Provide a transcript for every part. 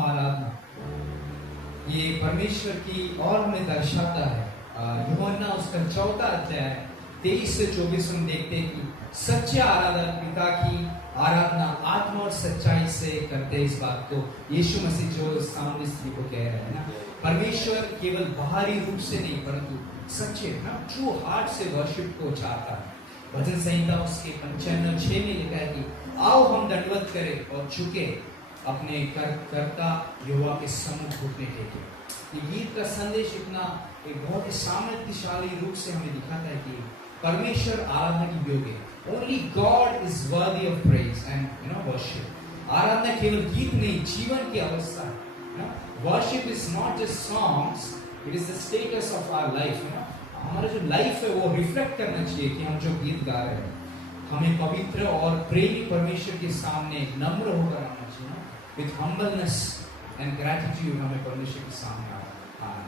आराधना ये परमेश्वर की और हमें दर्शाता है। यूहन्ना उसका 4 अध्याय 23 से 24 हम देखते हैं कि सच्चे आराधना पिता की आराधना आत्मा और सच्चाई से करते हैं। इस बात को यीशु मसीह जो सामने स्त्री को कह रहे हैं ना, परमेश्वर केवल बाहरी रूप से नहीं परंतु सच्चे ना ट्रू हार्ट से वर्शिप को चाहता है। भजन संहिता उसके 95:6 में लिखा है कि आओ हम दंडवत करें और झुके अपने कर्ता यहोवा के सम्मुख घुटने टेके। ये गीत का संदेश इतना एक बहुत ही सामर्थ्यशाली रूप से हमें दिखाता है कि परमेश्वर आराधना की योग्य है। Only god is worthy of praise and worship. आराधना केवल गीत नहीं, जीवन की अवस्था है। Worship is not just songs, it is the status of our life. हमारा जो लाइफ है वो रिफ्लेक्ट करना चाहिए कि हम जो गीत गा रहे हैं हमें पवित्र और प्रेमी परमेश्वर के सामने नम्र होकर आना चाहिए। विथ हम्बलनेस एंड ग्रेटिट्यूड हमें परमेश्वर के सामने आना।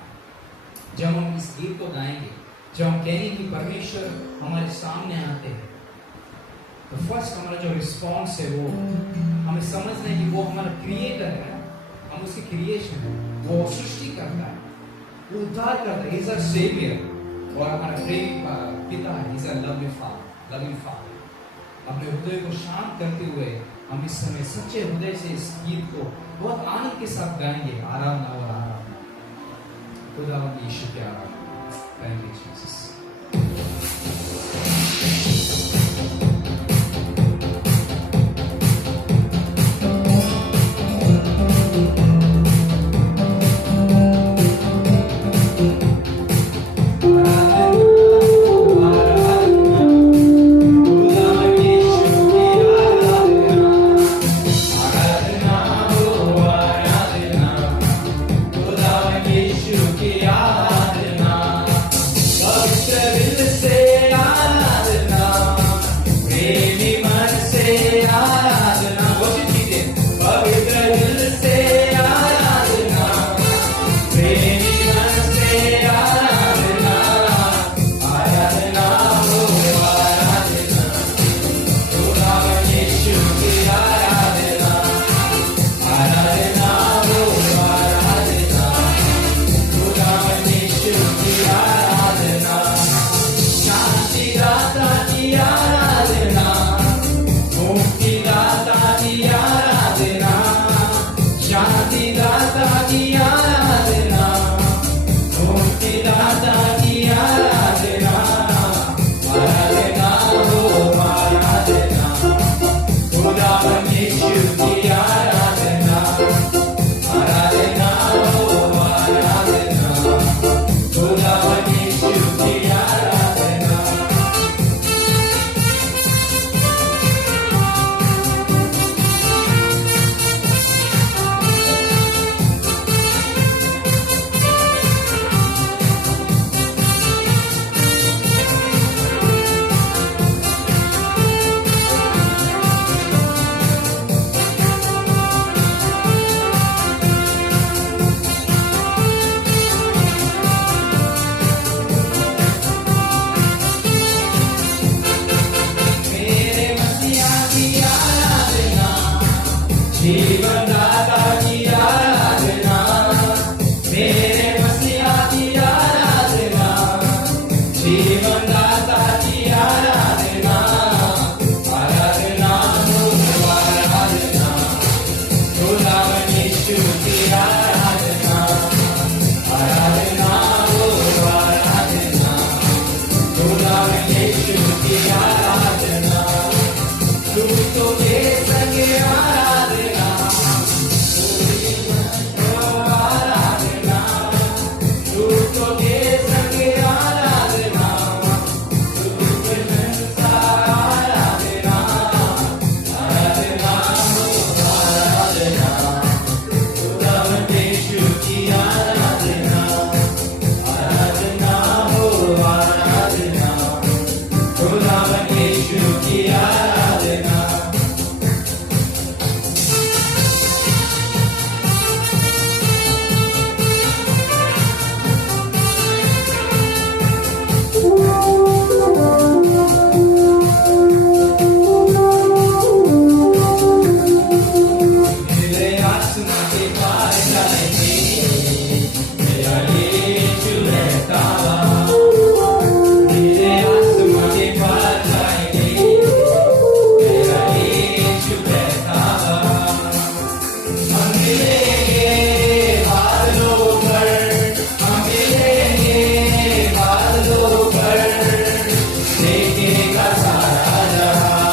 जब हम इस गीत को गाएंगे, जब हम कहेंगे कि परमेश्वर हमारे सामने आते हैं, तो फर्स्ट हमारा जो रिस्पॉन्स है वो हमें समझना है कि वो हमारा क्रिएटर है, हम उसकी क्रिएशन है, वो सृष्टि करता है, वो उद्धार करता है, इज अ सेवियर और हमारा प्रेमी पिता है, इज अ लविंग फादर। अपने हृदय को शांत करते हुए हम इस समय सच्चे हृदय से इस गीत को बहुत आनंद के साथ गाएंगे। आराधना और आराधना, खुदावंद यीशु की आराधना। Thank you Jesus. के पार जाएंगे मेरा यीशु रहता नीले आसमां के पार जाएंगे मेरा यीशु रहता हम मिलेंगे बादलों पर हम मिलेंगे बादलों पर देखेगा सारा जहां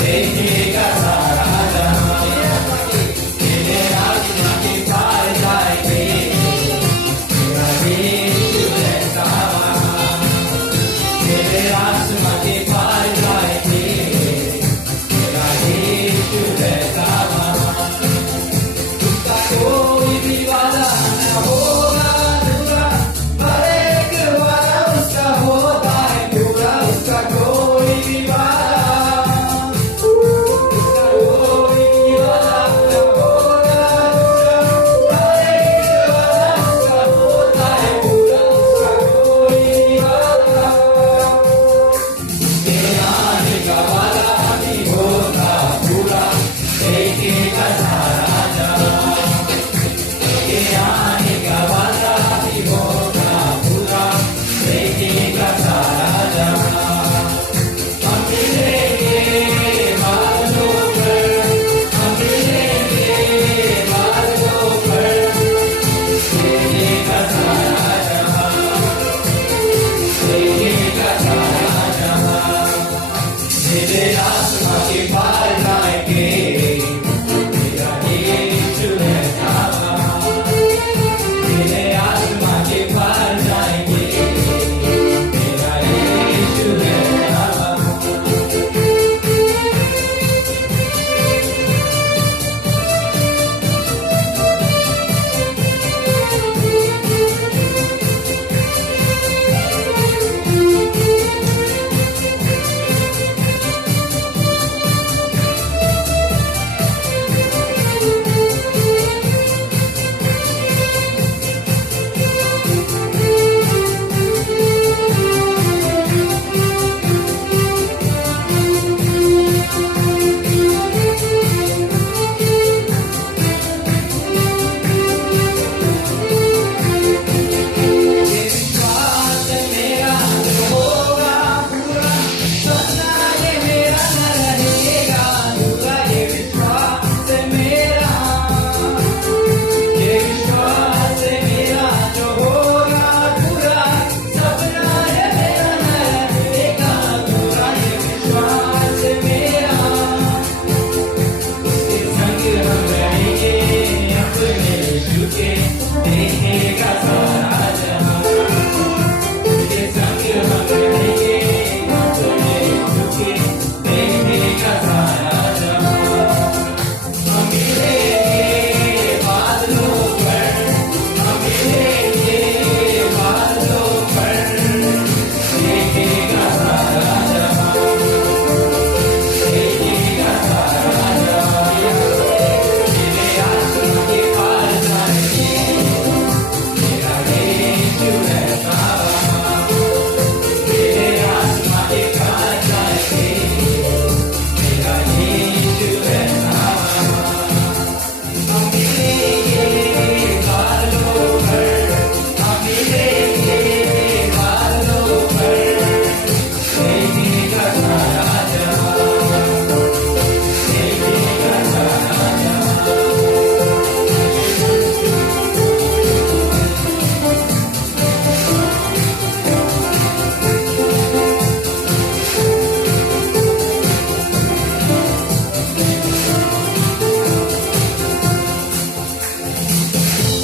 देखेगा सारा जहां मेरे आसमां के पार जाएंगे मेरा यीशु रहता मेरे आसमां के पार जाएंगे मेरा यीशु रहता उसका कोई भी वादा न होगा अधूरा हर एक वादा उसका होता है पूरा उसका कोई भी वादा उसका कोई भी वादा न होगा अधूरा हर एक वादा उसका होता है पूरा उसका कोई भी वादा उसके आने का वादा भी होगा पूरा देखेगा सारा जहां